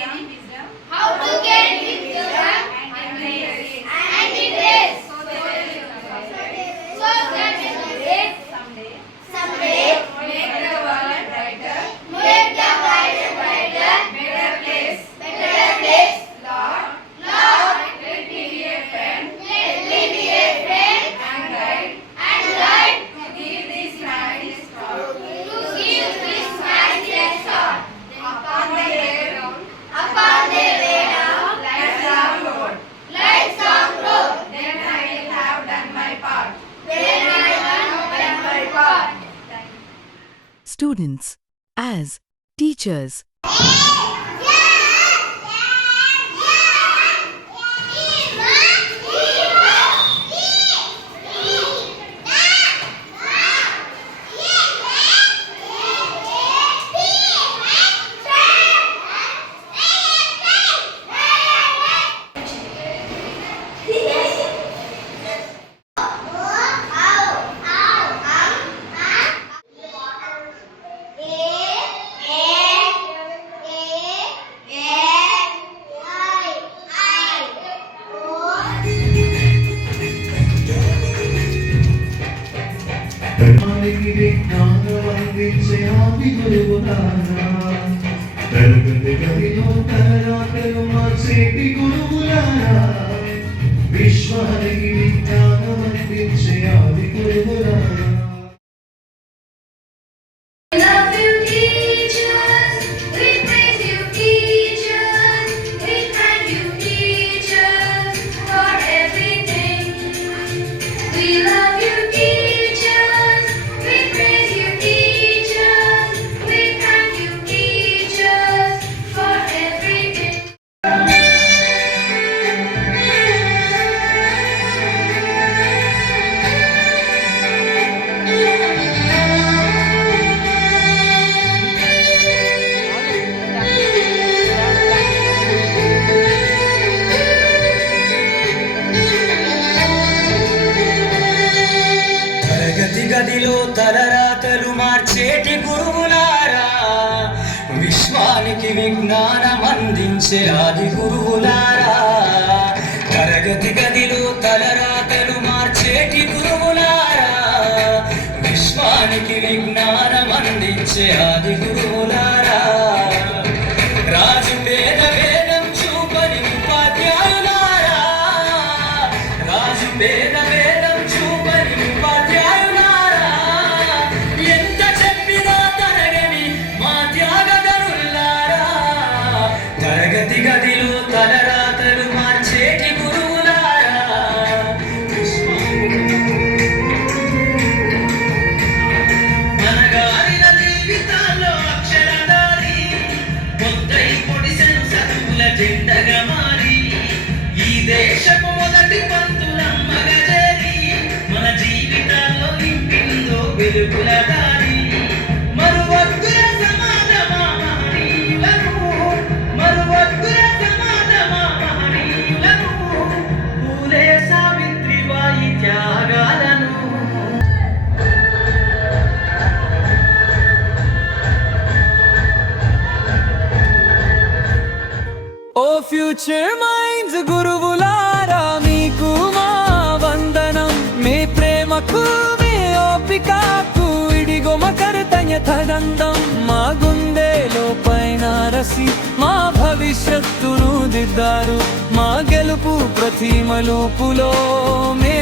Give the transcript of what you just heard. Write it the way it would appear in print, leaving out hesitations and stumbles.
How to get wisdom and grace. So that someday make the world brighter. Better place. Lord, let me be a friend. And guide to give this nice thought. Upon the way down, lights on road. Then I will have done my part. Students as teachers. తరగతి గదిలో తలరాతలు మార్చేటి గురువులారా విశ్వానికి విజ్ఞానం అందించే ఆది గురువులారా గదిలో తలరాతలు మార్చేటి గురువులారా విశ్వానికి విజ్ఞానం అందించే ఆది గురువులారా తరగతి గదిలో తలరాతలు మార్చేటి గురువులారా విశ్వానికి విజ్ఞానం అందించే ఆది గురువులారా రాజు పేద వేదం చూపని ఉపాధ్యాయులారా రాజు పేద వేదం చూపని ఉపాధ్యాయులారా ఎంత చెప్పినా తరగని మా త్యాగధనులారా తరగతి గదిలో తలరాతలు మార్చేటి గురువులారా మనగారిన జీవితాల్లో అక్షరధారి పొద్దై పొడిసెను చదువుల జెండగా మారి ఈ దేశపు మొదటి పంతులమ్మగా చేరి మన జీవితాల్లో నింపిందో వెలుగుల దారి మరువద్దుల సమాజమా మహనీయులను మరువద్దుల సమాజమా మహనీయులను పూలే సావిత్రిబాయి త్యాగాలను ఓ ఫ్యూచర్ మైండ్స్ గురువులారా మీకు మా వందనం మీ ప్రేమకు మీ ఓపికకు ఇడిగో మకరతన్యతదండం మా గుండెలో పైన రసి మా భవిష్యత్తును దిద్దారు మా గెలుపు ప్రతి మలుపులో మే